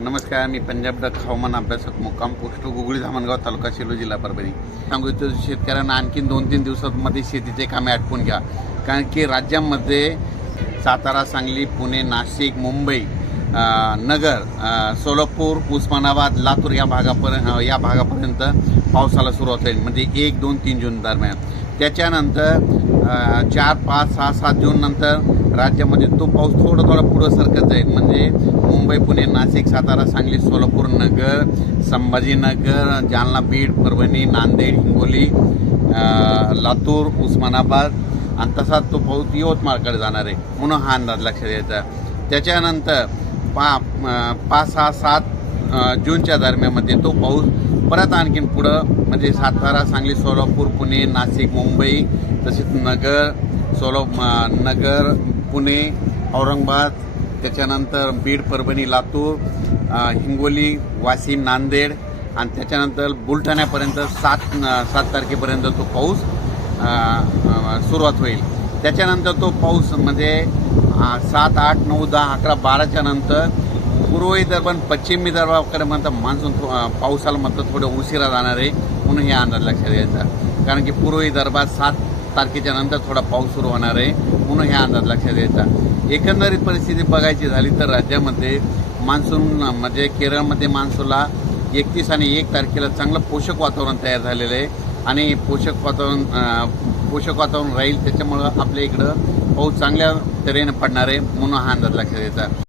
नमस्कार मी पंजाब डक हवामान अभ्यासक मुक्काम पोस्ट गुगळी धामणगाव तालुका सेलू जिल्हा परभणी. सांगू इच्छितो शेतकऱ्यांना आणखीन दोन तीन दिवसांमध्ये शेतीचे कामे आटपून घ्या. कारण की राज्यामध्ये सातारा सांगली पुणे नाशिक मुंबई नगर सोलापूर उस्मानाबाद लातूर या भागापर्यंत या भागापर्यंत पावसाला सुरुवात होईल. म्हणजे एक दोन तीन जून दरम्यान. त्याच्यानंतर चार पाच सहा सात जून नंतर राज्यामध्ये तो पाऊस थोडा थोडा पुढं सरकत जाईल. म्हणजे मुंबई पुणे नाशिक सातारा सांगली सोलापूर नगर संभाजीनगर जालना बीड परभणी नांदेड हिंगोली लातूर उस्मानाबाद आणि तसाच तो पाऊस यवतमाळकडे जाणार आहे. म्हणून हा अंदाज लक्षात द्यायचा त्याच्यानंतर पा पाच सहा सात जूनच्या दरम्यानमध्ये तो पाऊस परत आणखीन पुढं म्हणजे सातारा सांगली सोलापूर पुणे नाशिक मुंबई तसेच नगर सोलो नगर पुणे औरंगाबाद त्याच्यानंतर बीड परभणी लातूर हिंगोली वाशिम नांदेड आणि त्याच्यानंतर बुलढाण्यापर्यंत सात सात तारखेपर्यंत तो पाऊस सुरुवात होईल. त्याच्यानंतर तो पाऊस म्हणजे सात आठ नऊ दहा अकरा बाराच्या नंतर पूर्व विदर्भ पश्चिम विदर्भाकडे म्हणतात मान्सून थो- पावसाला म्हणतं थोडं उशिरा जाणार आहे म्हणून हे अंदाज लक्षात घ्यायचा. कारण की पूर्व विदर्भात सात तारखेच्या नंतर थोडा पाऊस सुरू होणार आहे म्हणून हे अंदाज लक्षात घ्यायचा एकंदरीत परिस्थिती बघायची झाली तर राज्यामध्ये मान्सून म्हणजे केरळमध्ये मान्सूनला एकतीस आणि एक तारखेला चांगलं पोषक वातावरण तयार झालेलं आहे. आणि पोषक वातावरण पोषक वातावरण राहील त्याच्यामुळं आपल्या इकडं पाऊस चांगल्या तऱ्हेनं पडणार आहे म्हणून हा अंदाज लक्षात घ्यायचा